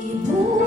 E do